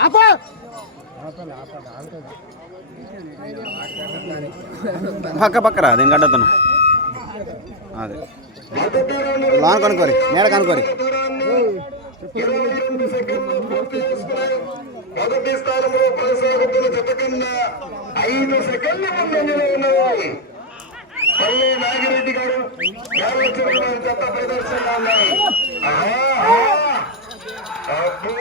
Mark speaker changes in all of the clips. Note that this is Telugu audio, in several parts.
Speaker 1: హా
Speaker 2: పక్క పక్కరా దీని గడ్డతను అదే. లోన్ కనుక్కోరి మేడ కనుక్కోరి.
Speaker 3: ఇరవై రెండు సెకండ్లు పూర్తి చేసుకున్నాయి మొదటి స్థానంలో కొనసాగుతున్న జత కన్నా ఐదు సెకండ్ల ముందంజలో ఉన్నాయి పల్లె నాగిరెడ్డి గారు గారు వారి జత ప్రదర్శన ఉన్నాయి ఆహా, అబ్బో.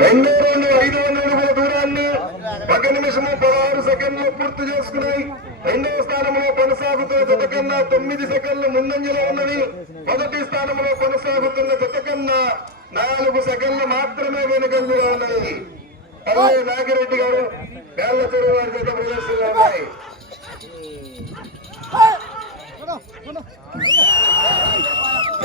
Speaker 3: రెండు రెండు ఐదు వందల అడుగుల దూరాన్ని ఒక నిమిషము పదహారు సెకండ్లు పూర్తి చేసుకున్నాయి. రెండవ స్థానంలో కొనసాగుతున్న జత కన్నా తొమ్మిది సెకండ్లు ముందంజలో ఉన్నది. మొదటి స్థానంలో కొనసాగుతున్న జత కన్నా నాలుగు సెకండ్లు మాత్రమే వెనుకంజలో ఉన్నాయి అలాగే నాగిరెడ్డి గారు వేళ్ళ చెరువు వారి జత ప్రదర్శనలో ఉన్నాయి చిన్న పిల్లలకి జత చూపించాలి. ఆహా.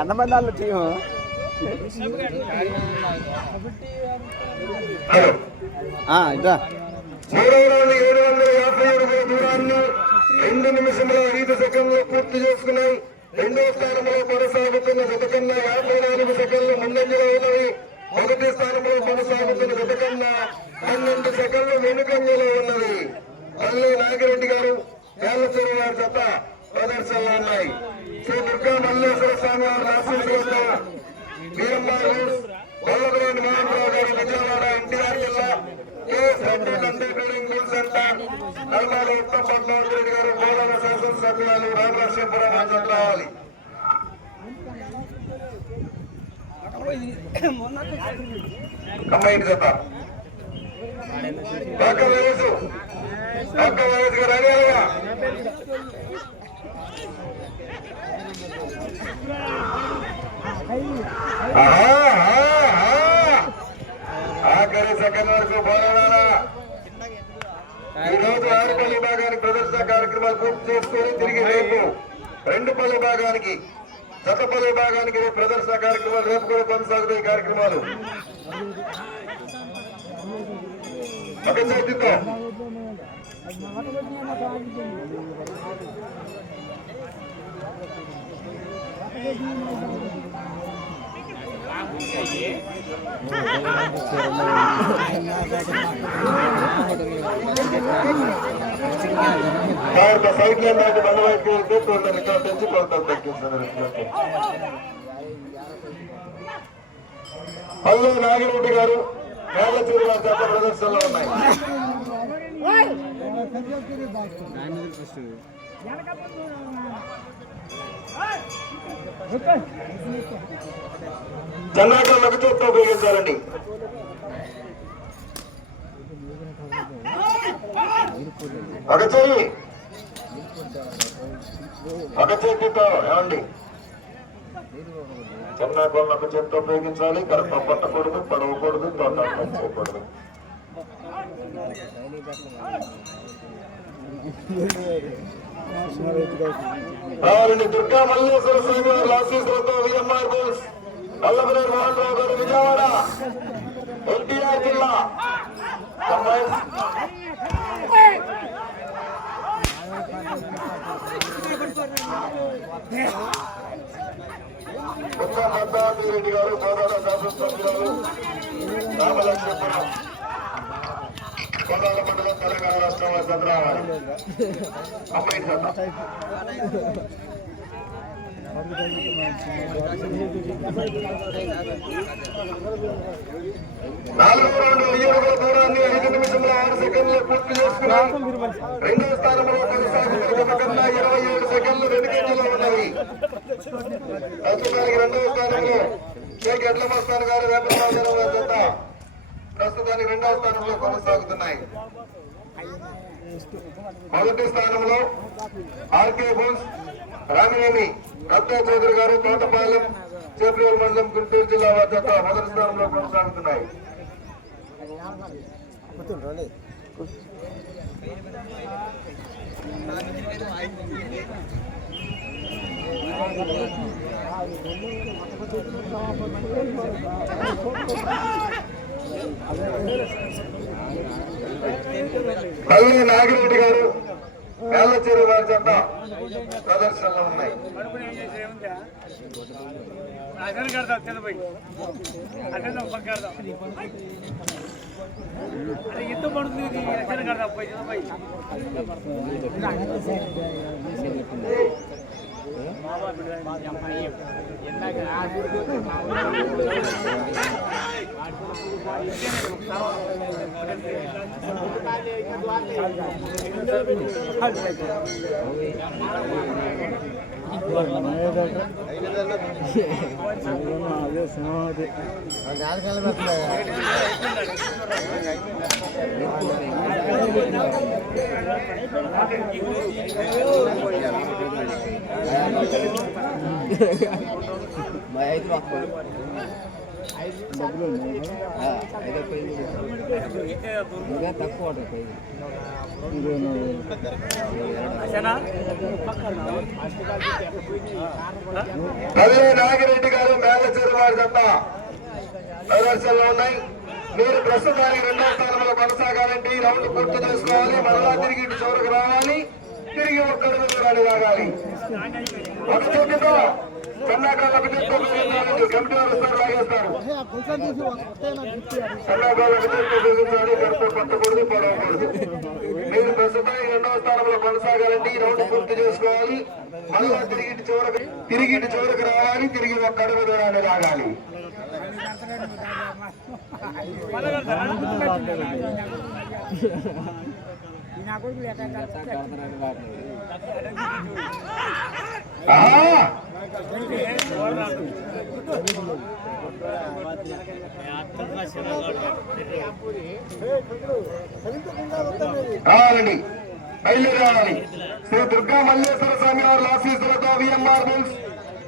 Speaker 2: ఎంతమంది వాళ్ళు టీము ఇదా
Speaker 3: మూడవ రౌండ్ ఏడు వందల యాభై అడుగుల దూరాన్ని రెండు నిమిషంలో ఐదు సెకండ్లు పూర్తి చేసుకున్నాయి. రెండో స్థానంలో కొనసాగుతున్న జత కన్నా యాభై నాలుగు సెకండ్లు ముందంజలో ఉన్నవి. మొదటి స్థానంలో కొనసాగుతున్న జత కన్నా పన్నెండు సెకండ్లు వెనుకంజలో ఉన్నది పల్లె నాగిరెడ్డి గారు వేలచెరువు వారి జత ప్రదర్శనలో ఉన్నాయి. శ్రీ దుర్గా మల్లేశ్వర స్వామి వారి ఆశీస్సులతో వీరమ్మారు వల్లభనేని మోహన్రావు గారు విజయవాడ ఎన్టీఆర్ జిల్లా కేఎస్ రెడ్డి నంది సెంటర్ ఉత్తమ్ పద్మావతి రెడ్డి గారు మూలన శాసనసభ్యులు రామలక్ష్మీపురం అంజన్ రావాలి కంబైన్ జత పక్క వయసు పక్క వయసు రెడీ అయ్యా ఆహా. ఆఖరి సెకండ్ వరకు పోరాడాలా? ఈ రోజు ఆరుపల్లి భాగానికి ప్రదర్శన కార్యక్రమాలు పూర్తి చేసుకొని తిరిగి రేపు రెండు పల్లె భాగానికి జతపల్లి భాగానికి ప్రదర్శన కార్యక్రమాలు రేపు కూడా కొనసాగుతాయి కార్యక్రమాలు. ఒక చేతితో. లైన్ దాటి కొంత రికార్డ్ తెచ్చి పల్లు నాగిరెడ్డి గారు నాగచూరి గారి చేత ప్రదర్శనలో ఉన్నాయి. జన్నాటం ఒక ఉపయోగించాలండి ఒక చెయ్యి ఒక చేతితో ఏమండి చెన్నాకోళ్ళ ఒక చేతితో ఉపయోగించాలి కరెక్ట్ పట్టకూడదు పడవకూడదు తోట చేయకూడదు రావాలండి దుర్గా మల్లేశ్వర స్వామి వారి ఆశీస్సులతో విఎంఆర్ బోస్ వల్లభనేని మోహన్ రావు గారు విజయవాడ ఎన్టీఆర్ జిల్లా. కంబైన్స్ రెడ్డి గారు కోదాడ శాసనసభ్యులు రామలక్ష్మీపురం కోదాల మండలం తెలంగాణ రాష్ట్రంలో చంద్రరావాలి అమ్మాయి చంద్ర నాలుగు రెండు నియోజక దూరాన్ని ఐదు నిమిషంలో ఆరు సెకండ్లు పూర్తి చేసుకున్నాం రెండవ స్థానంలో కొనసాగుతున్న జత కన్నా ఇరవై ఏడు సెకండ్లు వెనుకంజలో ఉన్నవి ప్రస్తుతానికి రెండవ స్థానంలో షేక్ ఎడ్ల మస్తాన్ గారు రేపటిరావు గారి జత ప్రస్తుతానికి రెండవ స్థానంలో కొనసాగుతున్నాయి మొదటి స్థానంలో ఆర్కే బోస్ రామినేని రత్న చౌదరి గారు తోటపాలెం చేపూరు మండలం గుంటూరు జిల్లా వారి మొదటి స్థానంలో కొనసాగుతున్నాయి. మల్లి నాగిరెడ్డి గారు మేళ్ళచేరు వారి చెంత ప్రదర్శనలు ఉన్నాయి.
Speaker 1: ఎంత పడుతుంది చేసి ఏముందా పోయి అరే ఎంత పడుతుంది ఇది అటెండ్ కడతాం
Speaker 3: నాగిరెడ్డి గారు మేళ్ళచేరు వారి తప్ప ప్రదర్శనలో ఉన్నాయి. మీరు ప్రస్తుతానికి రెండో స్థానంలో కొనసాగాలంటే ఈ రౌండ్ పూర్తి చేసుకోవాలి. మరలా తిరిగి ఇటు చివరికి రావాలి. తిరిగి ఒక్కడి రాగాలి ఒక చేతితో బెదిరించాలి కమిటీ వారు వస్తారు లాగేస్తారు కడుపు పట్టకూడదు పడవకూడదు మీరు ప్రస్తుతానికి రెండవ స్థానంలో కొనసాగాలంటే ఈ రౌండ్ పూర్తి చేసుకోవాలి మళ్ళా తిరిగి చివరికి తిరిగి చివరికి రావాలి తిరిగి ఒక్క అడుగు దూరాన్ని లాగాలి ఆహా! రావాలండి. బయలుదేరాలి శ్రీ దుర్గా మల్లేశ్వర స్వామి వారి ఆశీస్సులతో విఎంఆర్ బుల్స్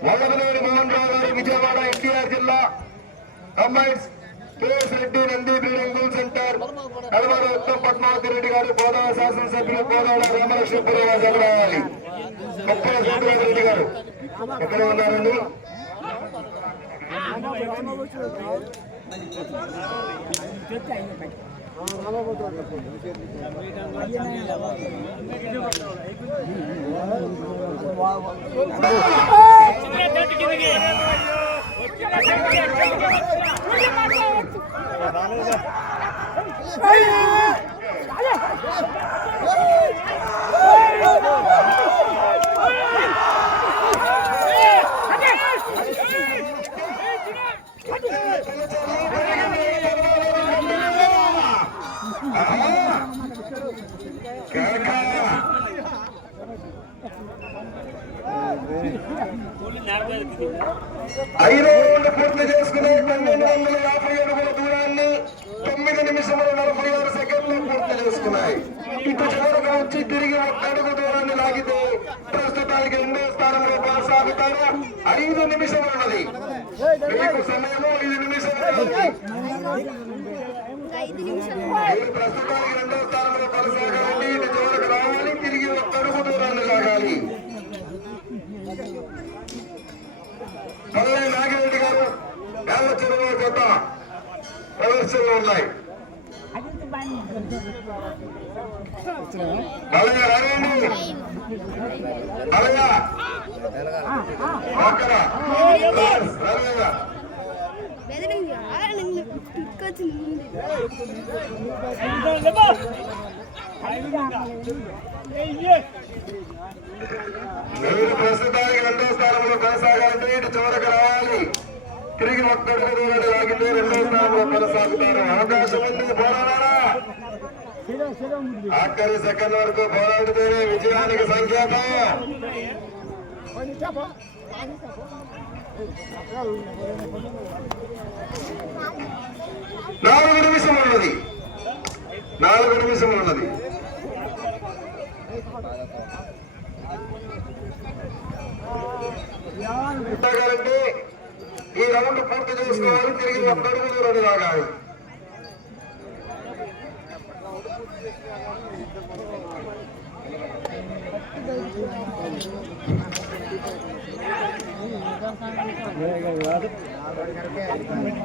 Speaker 3: వల్లభనేని మోహన్ రావు గారు విజయవాడ ఎన్టీఆర్ జిల్లా. కంబైన్స్ కేఎస్ రెడ్డి నంది బీరంగుల్ సెంటర్. కలవర ఉత్తమ్ పద్మావతి రెడ్డి గారు గోదావరి శాసనసభ్యులు గోదావరి రామలక్ష్మీపురం వారు రావాలి ముప్పై సోమరాజు రెడ్డి గారు. ఎక్కడ ఉన్నారండి? Come on. ఐదో రౌండ్ పూర్తి చేసుకుని పన్నెండు వందల యాభై అడుగుల దూరాన్ని తొమ్మిది నిమిషముల నలభై ఆరు సెకండ్లు పూర్తి చేసుకున్నాయి. ఇటు చివరకు వచ్చి తిరిగి ఒక్క అడుగు దూరాన్ని లాగితే ప్రస్తుతానికి రెండో స్థానంలో కొనసాగుతారు ఐదు నిమిషములు ఉన్నది. మీకు సమయము ఐదు నిమిషాలు ప్రస్తుతానికి రెండో స్థానంలో కొనసాగాలండి ఇటు చివరకు రావాలి తిరిగి ఒక్క అడుగు దూరాన్ని లాగాలి పల్లె నాగిరెడ్డి గారు వేల చెరువుల జత ప్రదర్శనలో ఉన్నాయి మల్లయ్య రాయండి మల్లయ్య అక్కడ రవయ్య
Speaker 4: బెదిరింది ముందు
Speaker 3: మీరు ప్రస్తుతానికి రెండో స్థానంలో కొనసాగాలంటే ఇటు చివరకు రావాలి. తిరిగి ఒక్కడుగు దూరం లాగితే రెండో స్థానంలో కొనసాగుతారు. అవకాశం ఉంది పోరాడారా ఆఖరి సెకండ్ వరకు పోరాడితేనే విజయానికి సంకేతం. నాలుగు నిమిషం ఉన్నది. నాలుగు నిమిషం ఉన్నది. ఉంటారంటే రౌండ్ పూర్తి చేసుకోవాలి తిరిగి ఒక్కడుగు దూరం లాగాలి.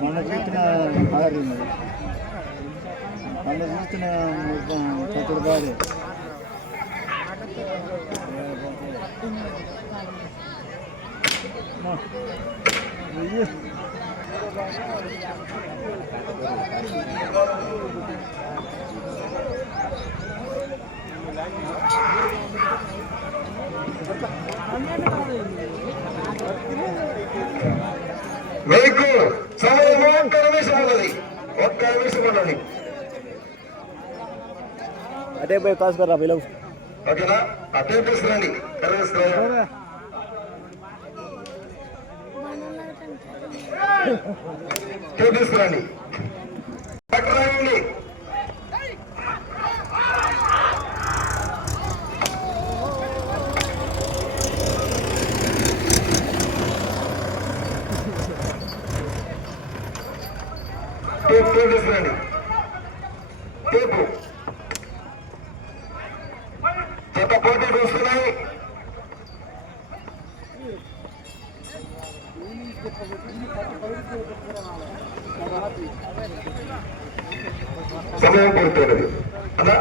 Speaker 5: మన చూసిన ఆరు మొన్న చూస్తున్న చతుడు బాధే
Speaker 3: మీకు సమయం ఒక్క నిమిషం ఉన్నది. ఒక్క నిమిషం ఉన్నది.
Speaker 2: అటే పోయి కాసుకోరా పిలవు
Speaker 3: ఓకేనా? అటే తీసుకురండి కర్రేసుకో తీసుకురండి సమయం పడుతున్నది అలా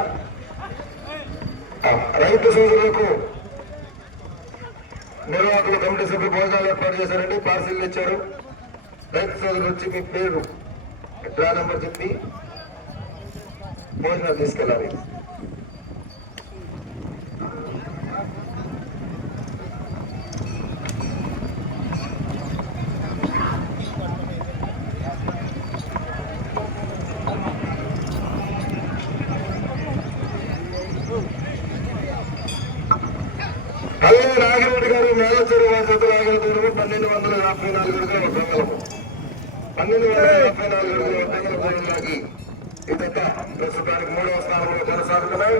Speaker 3: రైతు సోదరులకు నిర్వాహకులు కమిటీ సభ్యులు భోజనాలు ఏర్పాటు చేశారండి పార్సిల్ ఇచ్చారు. రైతు సోదరులు వచ్చి మీ పేరు డ్రా నెంబర్ చెప్పి భోజనాలు తీసుకెళ్ళాలి. పన్నెండు వందల యాభై నాలుగుగా వడ్డంగలము పన్నెండు వందల యాభై నాలుగుగా వడ్డంగల పోయినలాగి ఇదంతా ప్రస్తుతానికి మూడవ స్థానంలో కొనసాగుతున్నాయి.